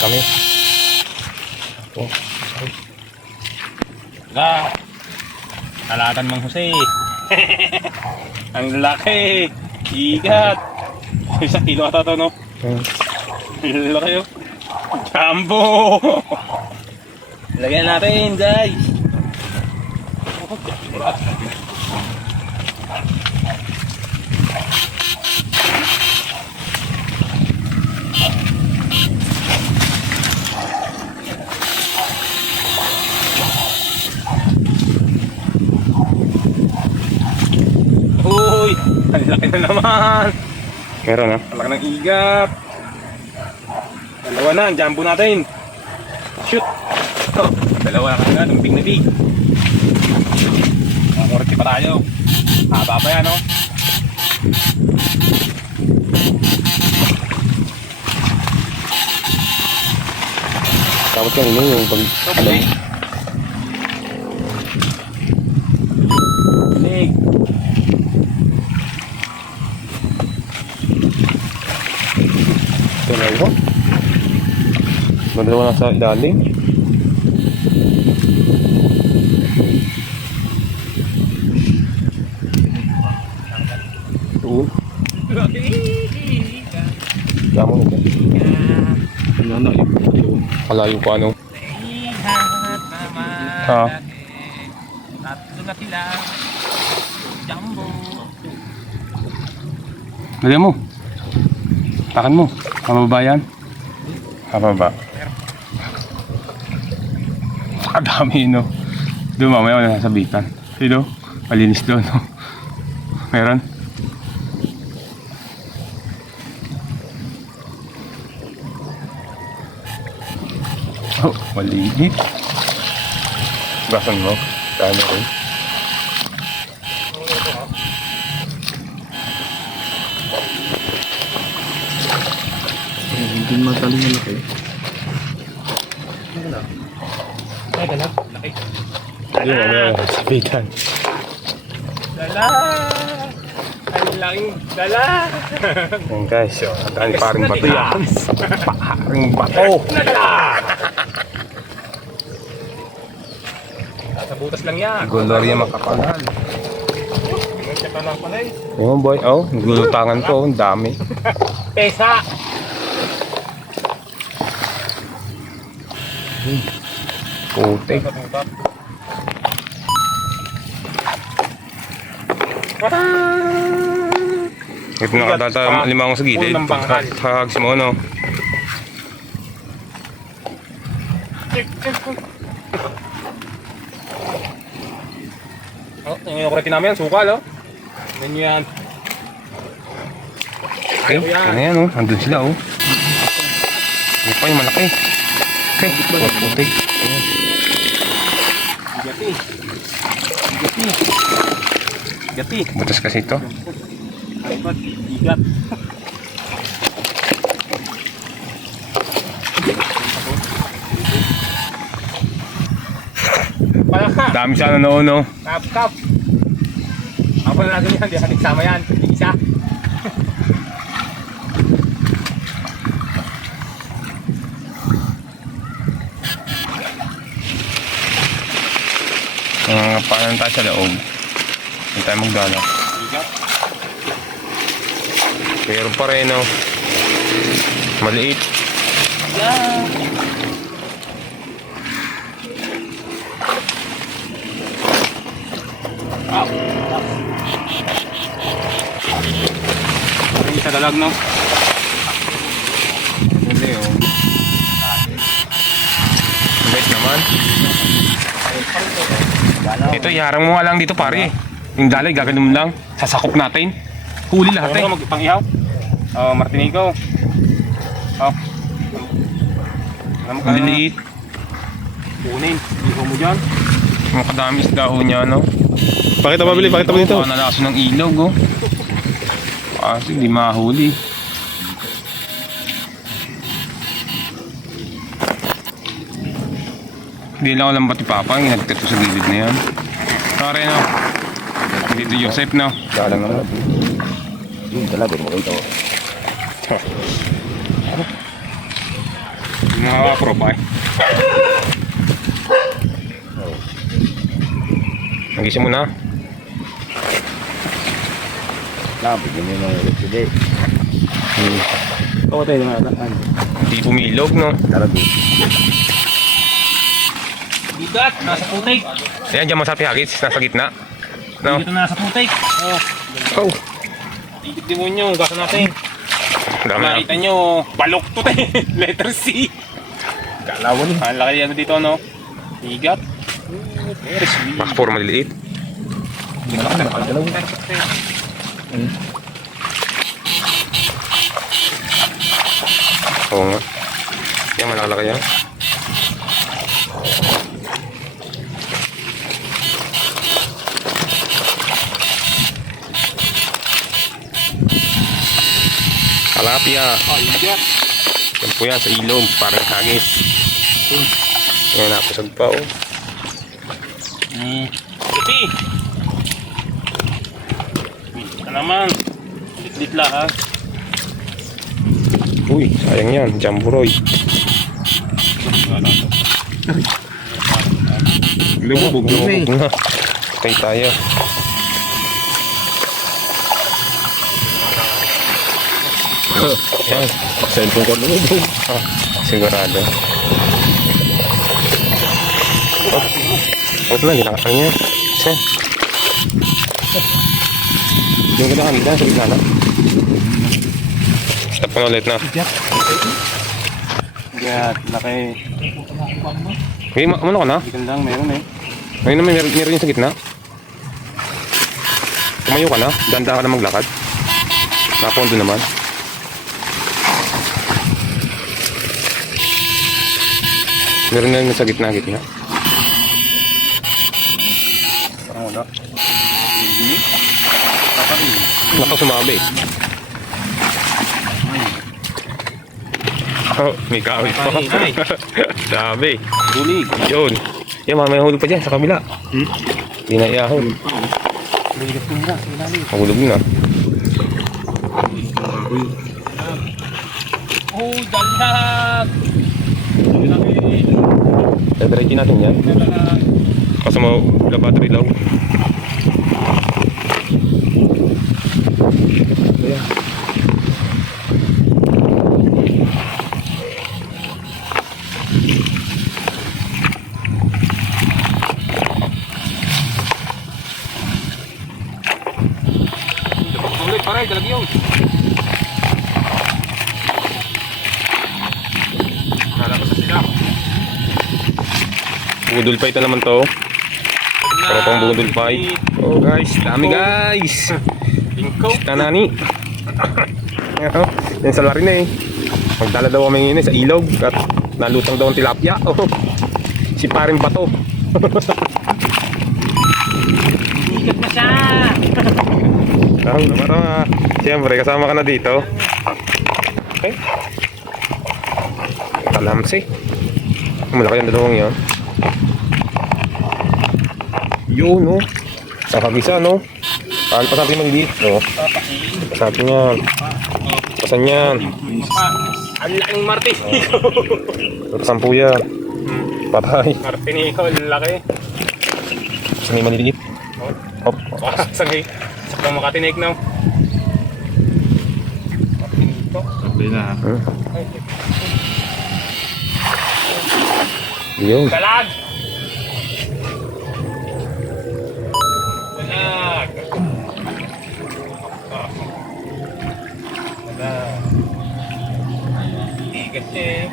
kami. Oh. Alatan Mang Jose. Ang laki. Igat. 1 kilo ata to, no? Ang laki, oh. Jumbo. Lagyan natin, guys. Uy, ang laki na naman. Meron na. Ang laki ng igat. Dalawa na, ang jumbo natin. Shoot. Oh, dalawa na kagad, ang big na big. Mamurati pa tayo. Haba pa yan, oh. Tapos kanina yung pag... Okay. Lig. Dalawa. Madalawa na sa ilalim. Oo. Damo na dyan. Kalayo pa ano. Ha? Tatlo na sila. Jumbo. Dali mo. Takan mo. Mababa yan. Mababa. Kadami, no? Doon mamaya wala nasabitan. Sino? Malinis doon, no? Meron? Oh, malinis. Basan mo. Dami ko. Hindi madaling na laki. Ay, dala. Laki. Ayun, mamaya wala nasabitan. Dala. Ang laking dala. Yan guys, oh, ang paring bato yan. Paring bato. Nadala. Sa butas lang yan. Gloria makapangal. Check lang pala eh. Oh boy, oh, naglulutangan ko, ang dami. Pesa. Putik. Ito na kadata limang sa gilid. Unang bangkal. Hags mo, no? Oh, yung kulitin namin yan, sukal, oh. Yan yan. Okay, ano yan, oh. Andun sila, oh. Ano pa yung malaki? Okay, putik. Ayan. Gati. Gati. Gati. Butas kasi ito. Igat. Igat. Palaka. Dami sana noon, no? Kap, kap. Ako na natin yan, di natin sama yan. Isa. Paano tayo sa loob? Hindi tayo magdala. Igat. Pero pa rin, no? Maliit. Yeah. Ah. Ay, sa dalag, no? Hindi, oh. Bait naman. Ito, iharang mo nga lang dito, pare. Yung dalay, gaganon mo lang. Sasakop natin. Huli lahat, eh. Ano magpang-ihaw? Oh, Martinico. Oh. Ang liliit. Kunin. Ihaw mo dyan. Mga kadami isda ho niya, no? Pakita mabili, pakita mo dito. Baka nalaso ng ilog, oh. Kasi hindi mahuli. Hindi lang alam ba't ipapa, yung nagkat ko sa gilid na yan. Sorry, no? Dito Joseph, no? Kala nga. Yung talaga mo ito. Nakaka-provide. Nagising mo na. Bigyan mo ng ulit today. Oo tayo naman. Hindi pumilog, no? Talaga. Bigat, nasa putik. Ayan, dyan mo sa Hagis, nasa gitna. No? Dito nasa putik. Oh, Dito demonyo, gasa natin. dami na. Makita nyo, baloktot eh. Letter C. Kalawan eh. Ang laki ano dito, no? Bigat. Very sweet. Baka puro maliliit. Oo nga. Yan, malakalaki yan. Tilapia. Bigat. Yan po yan sa ilog, parang hagis. Yan, napasag pa oh. Puti. Ito naman. Lit-lit lang ha. Uy, sayang yan, jamburoy. Lumubog na. Patay tayo. Yan, Cellphone ko lumubog. sigurado. Huwag na, ginakakang niya. Isa. Yung ganda kanina, sa gitna na. Stop ko na ulit na. Bigat, laki. Okay, ano ka na? Bigat lang, meron eh. Ngayon naman, meron yung sa gitna. Tumayo ka na, ganda ka na maglakad. Napondo naman. Meron na yung sa gitna. Parang wala. Hindi. Kakain. Naka sumabi. Oh, may kawit pa. Ay. Sabi. Dulig. Yun. Yan, may hulog pa dyan sa kabila. Hindi na iahon. Bigat tumira. Ilalim. Mahulog na. Oh, dalag! Laki. Dadritin natin yan. Kasi mo, la battery low. Ayan. Ulit, paray, dalag yun. Lalabas na sila. Bungudul fight na naman to. Pero pang bungudul fight. Oh guys, dami guys. Bingko. Tanani. Yan sa lari na eh. Magdala daw kami ngayon sa ilog at nalutang daw ang tilapia. Oh, si paring bato. Bigat na siya. Siyempre, kasama ka na dito. Okay. Talamsi. Malaki ang dalawang yan. Yun, no? Nakagisa, no? Paano pa natin maliliit, no? Pasatin yan. Pasan yan. Ang laking martin. Sampu yan. Patay. Martiniko, laki. Pasan yung maliliit. Hop. Sagay. Sakang makatinik na. Martiniko. Okay na. Yun. Dalag! Dalag! Dalag. Bigat eh.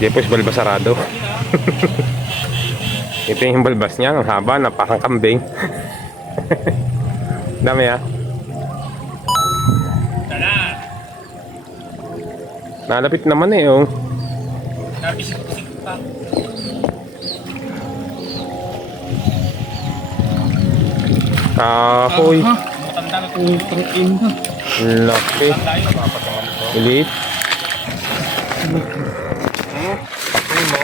Diyos, balbas sarado. Ito yung balbas niya, ang haba, napakang kambing. Dami ah. Dalag! Nalapit naman eh, oh. Nabisik-bisik pa. Kahoy. Matanda na ito. Laki. Matanda yun. Mapataman ito. Ulit. Pakuin mo.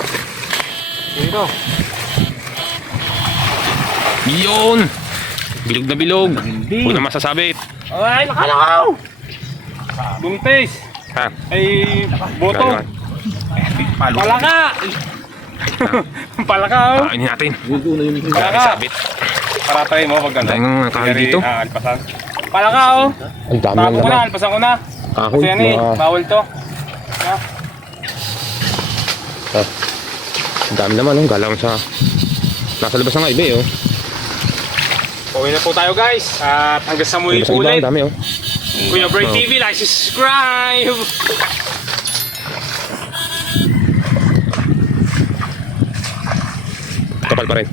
Dito. Yun! Bilog na bilog. Huwag na masasabit. Ay, nakalakaw! Buntis! Ha? Ay, boto! Gano'n. Palaka! Palaka, oh! Kainin natin. Palaka! Palaka sabit. Para tayo mo pag ganda. Dahil nga kahoy dito. Alpasan. Palaka, oh! Ang dami Tapo ng ko na, laman. alpasan ko na. Kahoy. Kasi yan eh, bawal to. Ang dami naman, oh. Galang sa... Nasa labas na nga iba, oh. Uwi na po tayo, guys. At hanggang sa muli Sa iba, ulit. ang dami, oh. Kuya Bray TV, like, subscribe! Kapal pa rin.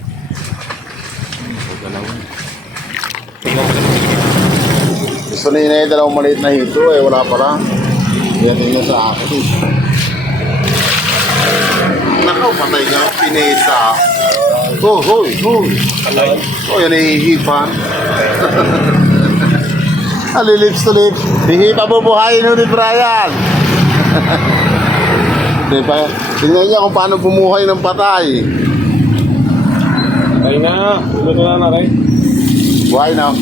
Gusto na yun eh, dalawang maliit na hito eh, wala pala. Yan yun sa akin. Nakaw, patay nga, pinesa. Oh, hoy, hoy. Oh, yan ihihipan. Lips to lips. Hihipa bubuhayin nun ni Brian. Diba? Tingnan niya kung paano bumuhay ng patay. Tayo na. Luto na na, tayo. Buhay na.